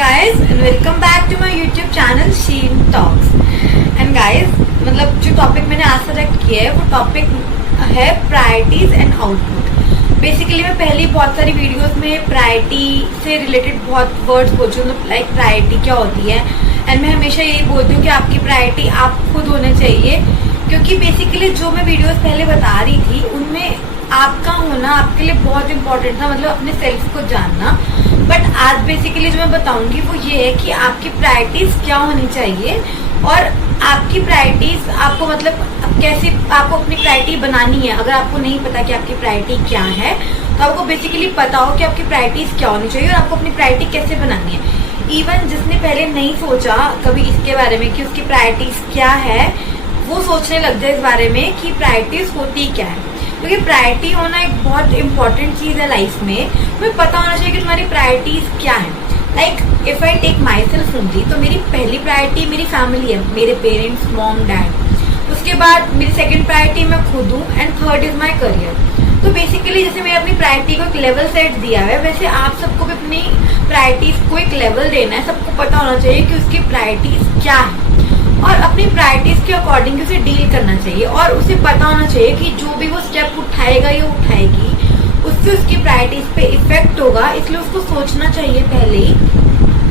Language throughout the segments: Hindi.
guys and welcome back to my YouTube channel Sheen Talks. And guys, मतलब जो टॉपिक मैंने आज सेलेक्ट किया है वो टॉपिक है प्रायोरिटीज एंड आउटपुट। बेसिकली मैं पहले बहुत सारी वीडियोस में प्रायोरिटी से रिलेटेड बहुत वर्ड्स बोल चुकी हूँ, लाइक प्रायोरिटी क्या होती है। एंड मैं हमेशा यही बोलती हूँ कि आपकी प्रायोरिटी आप खुद होने चाहिए, क्योंकि बेसिकली जो मैं वीडियोस पहले बता रही थी उनमें आपका होना आपके लिए बहुत इंपॉर्टेंट था, मतलब अपने सेल्फ को जानना। बट आज बेसिकली जो मैं बताऊंगी वो ये है कि आपकी प्रायोरिटीज क्या होनी चाहिए और आपकी प्रायोरिटीज आपको मतलब कैसे आपको अपनी प्रायोरिटी बनानी है। अगर आपको नहीं पता कि आपकी प्रायोरिटी क्या है तो आपको बेसिकली पता हो कि आपकी प्रायोरिटीज क्या होनी चाहिए और आपको अपनी प्रायोरिटी कैसे बनानी है। इवन जिसने पहले नहीं सोचा कभी इसके बारे में कि उसकी प्रायोरिटीज क्या है, वो सोचने लग जाए इस बारे में कि प्रायोरिटीज होती क्या है, क्योंकि प्रायोरिटी होना एक बहुत इंपॉर्टेंट चीज है लाइफ में। तुम्हें पता होना चाहिए कि तुम्हारी प्रायोरिटीज क्या है। Like if I take myself only, तो मेरी पहली प्रायोरिटी मेरी फैमिली है, मेरे पेरेंट्स, मॉम, डैड। उसके बाद मेरी सेकंड प्रायोरिटी मैं खुद हूँ and third is my career. तो बेसिकली जैसे मैंने अपनी प्रायोरिटी को एक लेवल सेट दिया है, वैसे आप सबको भी अपनी प्रायोरिटीज को एक लेवल देना है। सबको पता होना चाहिए कि उसकी प्रायोरिटीज क्या है और अपनी प्रायोरिटीज के अकॉर्डिंग उसे डील करना चाहिए। और उसे पता होना चाहिए कि जो भी वो स्टेप उठाएगा या उठाएगी उससे उसकी प्रायोरिटीज पे इफेक्ट होगा, इसलिए उसको सोचना चाहिए पहले ही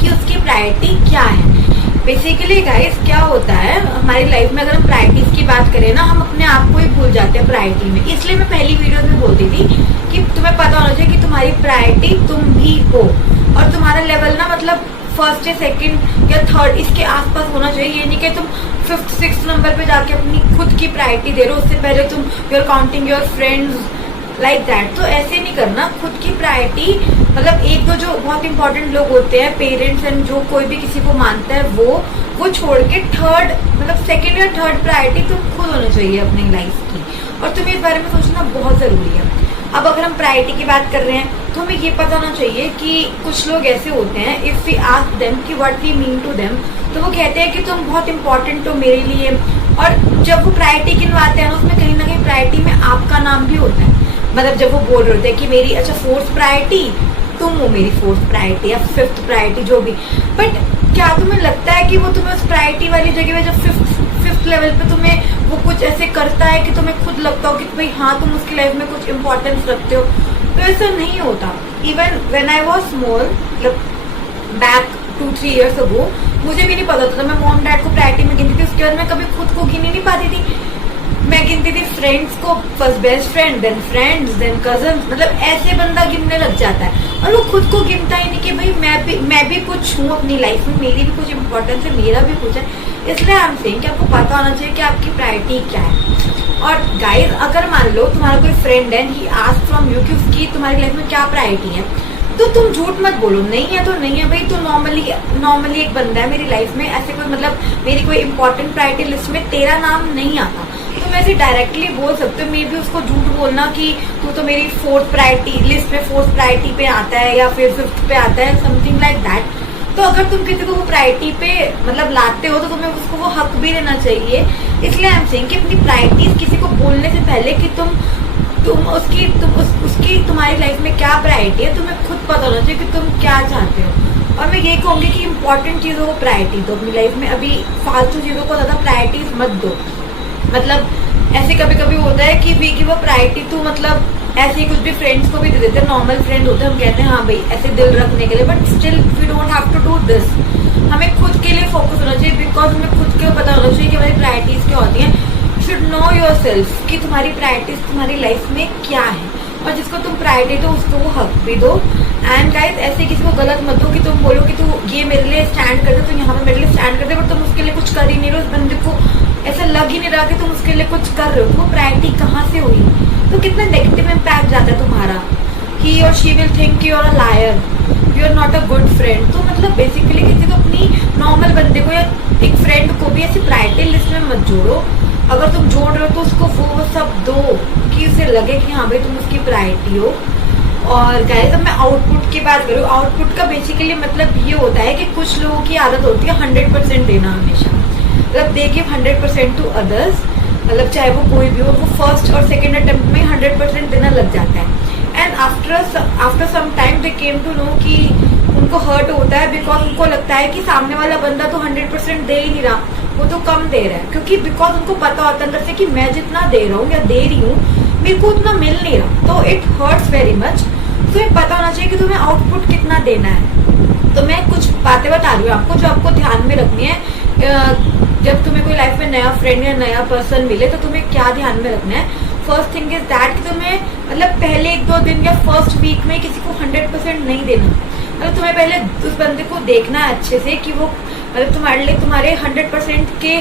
कि उसकी प्रायोरिटी क्या है। बेसिकली गाइस क्या होता है हमारी लाइफ में, अगर हम प्रायोरिटीज की बात करें ना, हम अपने आप को ही भूल जाते हैं प्रायोरिटी में। इसलिए मैं पहली वीडियो में बोलती थी कि तुम्हें पता होना चाहिए कि तुम्हारी प्रायोरिटी तुम ही हो और तुम्हारा लेवल ना मतलब फर्स्ट या सेकंड या थर्ड इसके आसपास होना चाहिए। ये नहीं कि तुम फिफ्थ सिक्स्थ नंबर पे जाके अपनी खुद की प्रायोरिटी दे रहे हो, उससे पहले तुम you are counting your friends like that. तो ऐसे नहीं करना। खुद की प्रायोरिटी मतलब एक दो जो बहुत इंपॉर्टेंट लोग होते हैं, पेरेंट्स एंड जो कोई भी किसी को मानता है, वो छोड़ के थर्ड मतलब सेकंड या थर्ड प्रायोरिटी तुम खुद होनी चाहिए अपनी लाइफ की। और तुम्हें इस बारे में सोचना बहुत जरूरी है। अब अगर हम प्रायोरिटी की बात कर रहे हैं तो हमें ये पता होना चाहिए कि कुछ लोग ऐसे होते हैं, इफ वी आस्क देम कि what we mean to them, तो वो कहते हैं कि तुम बहुत इंपॉर्टेंट हो मेरे लिए। और जब वो प्रायोरिटी गिनवाते हैं ना, उसमें कहीं ना कहीं प्रायोरिटी में आपका नाम भी होता है। मतलब जब वो बोल रहे होते हैं कि मेरी अच्छा फोर्थ प्रायोरिटी तुम हो, मेरी फोर्थ प्रायोरिटी या फिफ्थ प्रायोरिटी जो भी। बट क्या तुम्हें लगता है कि वो तुम्हें उस प्रायोरिटी वाली जगह पे जब फिफ्थ लेवल पे तुम्हें वो कुछ ऐसे करता है कि तुम्हें खुद लगता हो कि भाई हाँ तुम उसकी लाइफ में कुछ इंपॉर्टेंस रखते हो? तो ऐसा नहीं होता। Even when I was small, मतलब बैक 2-3 years ago, मुझे भी नहीं पता था। मैं मॉम डैड को प्रायोरिटी में गिनती थी, उसके बाद मैं कभी खुद को गिन ही नहीं पाती थी। मैं गिनती थी फ्रेंड्स को, first best friend, then friends, then cousins, मतलब ऐसे बंदा गिनने लग जाता है और वो खुद को गिनता ही नहीं कि भाई मैं भी कुछ हूँ अपनी लाइफ में, मेरी भी कुछ इंपॉर्टेंस है, मेरा भी कुछ है। इसलिए आई एम सेइंग कि आपको पता होना चाहिए कि आपकी प्रायोरिटी क्या है। और गाइज अगर मान लो तुम्हारा कोई फ्रेंड है, ही आस्क फ्रॉम यू कि उसकी तुम्हारी लाइफ में क्या प्रायोरिटी है, तो तुम झूठ मत बोलो नहीं है तो नहीं है भाई। तो नॉर्मली एक बंदा है मेरी लाइफ में, ऐसे कोई मतलब मेरी कोई इंपॉर्टेंट प्रायोरिटी लिस्ट में तेरा नाम नहीं आता, तो मैं ऐसे डायरेक्टली बोल सकते हो। मे भी उसको झूठ बोलना कि तू तो मेरी फोर्थ प्रायोरिटी लिस्ट में फोर्थ प्रायोरिटी पे आता है या फिर फिफ्थ पे आता है, समथिंग लाइक दैट। तो अगर तुम किसी को वो प्रायोरिटी पे मतलब लाते हो तो तुम्हें उसको वो हक भी देना चाहिए। इसलिए आई एम सेइंग कि अपनी प्रायोरिटीज किसी को बोलने से पहले कि उसकी तुम्हारी लाइफ में क्या प्रायोरिटी है, तुम्हें खुद पता होना चाहिए कि तुम क्या चाहते हो। और मैं ये कहूंगी कि इंपॉर्टेंट चीजों को प्रायोरिटी दो अपनी लाइफ में, अभी फालतू चीजों को ज्यादा प्रायोरिटीज मत दो। मतलब ऐसे कभी कभी होता है कि we give a priority to मतलब ऐसे ही कुछ भी फ्रेंड्स को भी दे देते हैं, नॉर्मल फ्रेंड होते हैं, हम कहते हैं हाँ भाई ऐसे दिल रखने के लिए, but still we don't have to do this. हमें खुद के लिए फोकस होना चाहिए, बिकॉज हमें खुद के पता होना चाहिए कि हमारी प्रायोरिटीज क्या होती हैं। शुड नो योर सेल्फ कि तुम्हारी प्रायोरिटीज तुम्हारी लाइफ में क्या है, और जिसको तुम प्रायोरिटी दो उसको वो हक भी दो। एंड गाइस ऐसे किसी को गलत मत दो कि तुम बोलो कि तू ये मेरे लिए स्टैंड कर दे, तो यहाँ पे मेरे लिए स्टैंड कर दे, बट तुम उसके लिए कुछ कर ही नहीं रहे हो। उस बंदे को ऐसा लग ही नहीं रहा कि तुम उसके लिए कुछ कर रहे हो, तो वो प्रायोरिटी कहाँ से हुई? तो कितना नेगेटिव इम्पैक्ट जाता है तुम्हारा। ही और she will think you are a liar, you are not a good friend. तो मतलब बेसिकली किसी को अपनी नॉर्मल बंदे को या एक फ्रेंड को भी ऐसी प्रायोरिटी लिस्ट में मत जोड़ो। अगर तुम जोड़ रहे हो तो उसको वो सब दो कि उसे लगे कि हाँ भाई तुम उसकी प्रायोरिटी हो। और गाइस अब मैं आउटपुट की बात करूँ, आउटपुट का बेसिकली मतलब ये होता है कि कुछ लोगों की आदत होती है 100% देना हमेशा, मतलब दे गिव 100% टू अदर्स। मतलब चाहे वो कोई भी हो, वो फर्स्ट और सेकंड अटेम्प्ट में 100% देना लग जाता है। And after some time they came to know कि उनको हर्ट होता है बिकॉज उनको लगता है कि सामने वाला बंदा तो 100% दे ही नहीं रहा, वो तो कम दे रहा है, क्योंकि बिकॉज उनको पता होता है अंदर से कि मैं जितना दे रहा हूँ या दे रही हूँ मेरे को उतना मिल नहीं रहा, तो इट हर्ट्स वेरी मच। तुम्हें पता होना चाहिए कि तुम्हें आउटपुट कितना देना है। तो मैं कुछ बातें बता रही हूँ आपको जो आपको ध्यान में रखनी है। जब तुम्हें कोई लाइफ में नया फ्रेंड या नया पर्सन मिले तो तुम्हें क्या ध्यान में रखना है। फर्स्ट थिंग इज दैट कि तुम्हें मतलब पहले 1-2 दिन या फर्स्ट वीक में किसी को 100% नहीं देना। मतलब तुम्हें पहले उस बंदे को देखना है अच्छे से कि वो मतलब तुम्हारे लिए तुम्हारे 100% के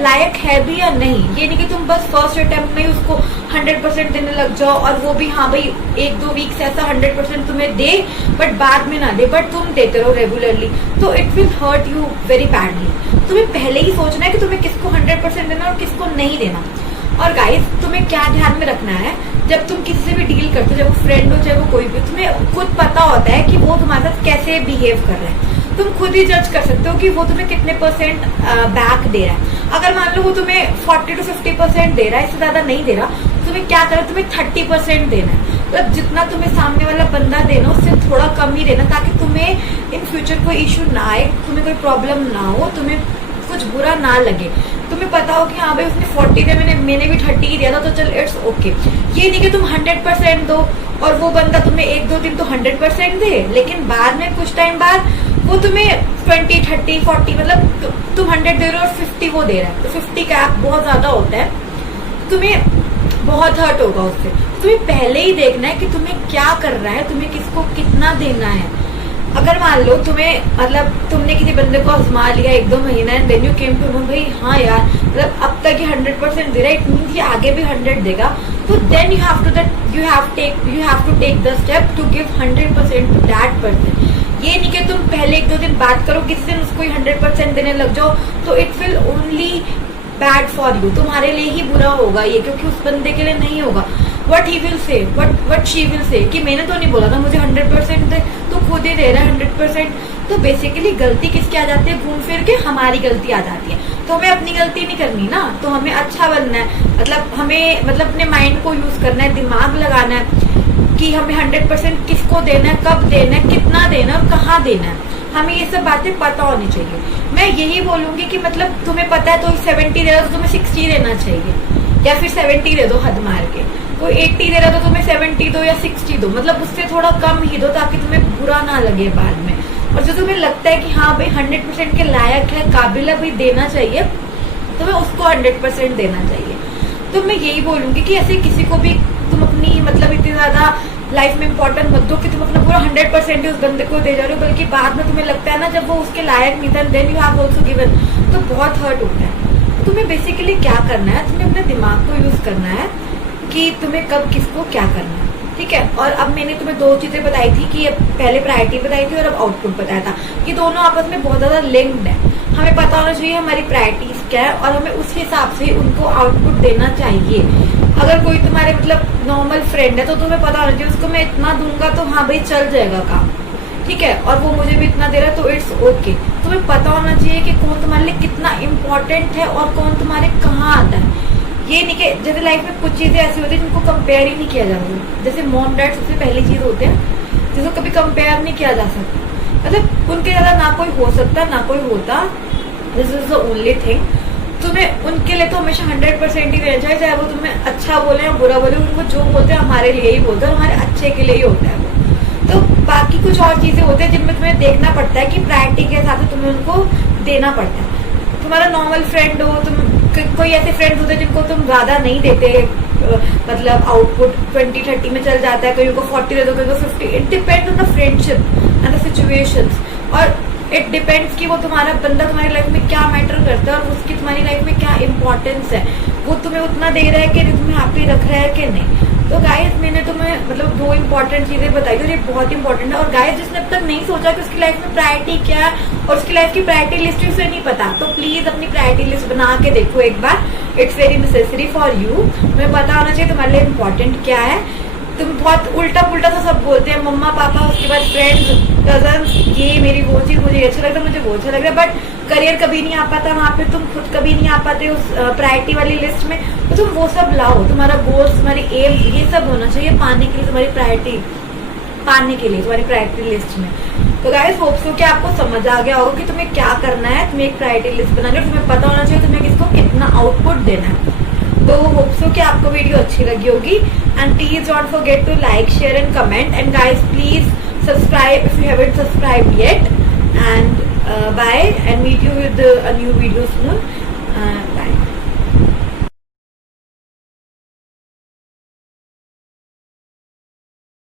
लायक है भी या नहीं। ये नहीं कि तुम बस फर्स्ट अटेम्प्ट में ही उसको 100% देने लग जाओ और वो भी हाँ भाई 1-2 वीक से ऐसा 100% तुम्हें दे बट बाद में ना दे, बट तुम देते रहो रेगुलरली, तो it will hurt you very badly. तुम्हें पहले ही सोचना है कि तुम्हें किसको 100% देना और किसको नहीं देना। और गाइस तुम्हें क्या ध्यान में रखना है, जब तुम किसी से भी डील करते हो, चाहे वो फ्रेंड हो चाहे वो कोई भी, तुम्हें खुद पता होता है कि वो तुम्हारे साथ कैसे बिहेव कर रहा है। तुम खुद ही जज कर सकते हो कि वो तुम्हें कितने % बैक दे रहा है। अगर मान लो वो तुम्हें 40 to 50% दे रहा है, इससे ज्यादा नहीं दे रहा, तो तुम्हें क्या करना, तुम्हें 30% देना है। मतलब जितना तुम्हें सामने वाला बंदा देना उससे थोड़ा कम ही देना, ताकि तुम्हें इन फ्यूचर कोई इशू ना आए, तुम्हें कोई प्रॉब्लम ना हो, तुम्हें कुछ बुरा ना लगे। तुम्हें पता हो कि हाँ भाई उसने 40 दिया, मैंने भी 30 ही दिया था, तो चल इट्स ओके। ये नहीं कि तुम 100% दो और वो बंदा तुम्हें 1-2 दिन तो 100% दे, लेकिन बाद में कुछ टाइम बाद वो तुम्हें 20, 30, 40 मतलब तुम 100 दे रहे हो और 50 वो दे रहा है, तो 50 का बहुत ज्यादा होता है, तुम्हें बहुत हर्ट होगा उससे। तुम्हें पहले ही देखना है कि तुम्हें क्या कर रहा है, तुम्हें किसको कितना देना है। अगर मान लो तुम्हें मतलब तुमने किसी बंदे को आजमा लिया 1-2 महीना and then you came to know भाई हाँ यार मतलब अब तक ये 100% दे रहा है, इट मीन्स ये आगे भी 100 देगा, तो then you have to take the step to give 100% to that person. ये नहीं कि तुम पहले 1-2 दिन बात करो, किसी दिन उसको 100% देने लग जाओ, तो it will only bad for you, तुम्हारे लिए ही बुरा होगा ये, क्योंकि उस बंदे के लिए नहीं होगा। What he will say, what she will say कि मैंने तो नहीं बोला था मुझे 100% दे, तो खुद ही दे रहा है 100%। तो बेसिकली गलती किसकी आ जाती है, घूम फिर के हमारी गलती आ जाती है। तो हमें अपनी गलती नहीं करनी ना, तो हमें अच्छा बनना है, मतलब हमें मतलब अपने माइंड को यूज करना है, दिमाग लगाना है कि हमें 100% किसको देना है, कब देना है, कितना देना है और कहाँ देना है। हमें ये सब बातें पता होनी चाहिए। मैं यही बोलूंगी कि मतलब तुम्हें पता है तो 70 दे रहा तो तुम्हें 60 देना चाहिए, या फिर 70 दे दो हद मार के। कोई 80 दे रहा तो तुम्हें 70 दो या 60 दो, मतलब उससे थोड़ा कम ही दो ताकि तुम्हें बुरा ना लगे बाद में। और जो तुम्हें लगता है कि हाँ भाई 100% के लायक है, काबिल है, भाई देना चाहिए, तुम्हें उसको 100% देना चाहिए। तो मैं यही बोलूंगी कि ऐसे किसी को भी तुम अपनी मतलब इतनी ज्यादा लाइफ में इंपॉर्टेंट मत दो कि तुम अपना पूरा 100% उस बंदे को दे जा रहे हो, बल्कि बाद में तुम्हें लगता है ना जब वो उसके लायक नहीं था then you have also given, तो बहुत हर्ट होता है। तुम्हें बेसिकली क्या करना है, तुम्हें अपने दिमाग को यूज करना है कि तुम्हें कब किसको क्या करना है, ठीक है। और अब मैंने तुम्हें 2 चीजें बताई थी कि पहले प्रायोरिटी बताई थी और अब आउटपुट बताया था, ये दोनों आपस में बहुत ज्यादा लिंक्ड है। हमें पता होना चाहिए हमारी प्रायोरिटीज क्या है और हमें उस हिसाब से उनको आउटपुट देना चाहिए। अगर कोई तुम्हारे मतलब नॉर्मल फ्रेंड है तो तुम्हें पता होना चाहिए उसको मैं इतना दूंगा तो हाँ भाई चल जाएगा काम, ठीक है, और वो मुझे भी इतना दे रहा है तो इट्स ओके। तुम्हें पता होना चाहिए कि कौन तुम्हारे लिए कितना इम्पोर्टेंट है और कौन तुम्हारे कहाँ आता है। ये नहीं कि जैसे लाइफ में कुछ चीजें ऐसी होती है जिनको कंपेयर ही नहीं किया जा सकता, जैसे मॉम डैड सबसे पहली चीज होते हैं जिसको कभी कंपेयर नहीं किया जा सकता, मतलब उनके ज्यादा ना कोई हो सकता ना कोई होता, this is the only thing. तुम्हें उनके लिए तो हमेशा 100% ही देना चाहिए, चाहे वो तुम्हें अच्छा बोले या बुरा बोले, उनको जो बोलते हैं हमारे लिए ही बोलते हैं, हमारे अच्छे के लिए ही होता है वो। तो बाकी कुछ और चीजें होती है जिनमें तुम्हें देखना पड़ता है कि प्रायोरिटी के हिसाब से तुम्हें उनको देना पड़ता है। तुम्हारा नॉर्मल फ्रेंड हो, तुम कोई ऐसे फ्रेंड्स होते हैं जिनको तुम ज्यादा नहीं देते, मतलब आउटपुट 20-30 में चल जाता है, कोई को 40 दे दो, कोई को 50। It depends on the friendship and the situations, और इट डिपेंड्स कि वो तुम्हारा बंदा तुम्हारी लाइफ में क्या मैटर करता है और उसकी तुम्हारी लाइफ में क्या इंपॉर्टेंस है, वो तुम्हें उतना दे रहा है कि नहीं, तुम्हें हैप्पी रख रहा है कि नहीं। तो गाइस मैंने तुम्हें मतलब 2 इंपॉर्टेंट चीजें बताई और ये बहुत इंपॉर्टेंट है। और गाइस जिसने अब तक नहीं सोचा कि उसकी लाइफ में प्रायोरिटी क्या है और उसकी लाइफ की प्रायोरिटी लिस्ट उसे नहीं पता, तो प्लीज अपनी प्रायोरिटी लिस्ट बना के देखो एक बार, it's very necessary for you. तुम्हें पता होना चाहिए तुम्हारे लिए इम्पोर्टेंट क्या है। तुम बहुत उल्टा पुल्टा सा सब बोलते हैं, मम्मा पापा, उसके बाद फ्रेंड्स, कजन्स, ये मेरी वो चीज मुझे अच्छा लगता है, मुझे वो अच्छा लग रहा है, बट करियर कभी नहीं आ पाता वहाँ पे, तुम खुद कभी नहीं आ पाते उस प्रायोरिटी वाली लिस्ट में। तो तुम वो सब लाओ, तुम्हारा गोल्स, तुम्हारी एम, ये सब होना चाहिए पाने के लिए, तुम्हारी प्रायोरिटी पाने के लिए तुम्हारी प्रायोरिटी लिस्ट में। तो गाइस होप सो कि आपको समझ आ गया होगा कि तुम्हें क्या करना है। तुम्हें एक प्रायोरिटी लिस्ट बनानी है और तुम्हें पता होना चाहिए तुम्हें किसको कितना आउटपुट देना है। तो होप सो कि आपको वीडियो अच्छी लगी होगी and please don't forget to like share and comment and guys please subscribe if you haven't subscribed yet and bye and meet you with a new video soon. Bye.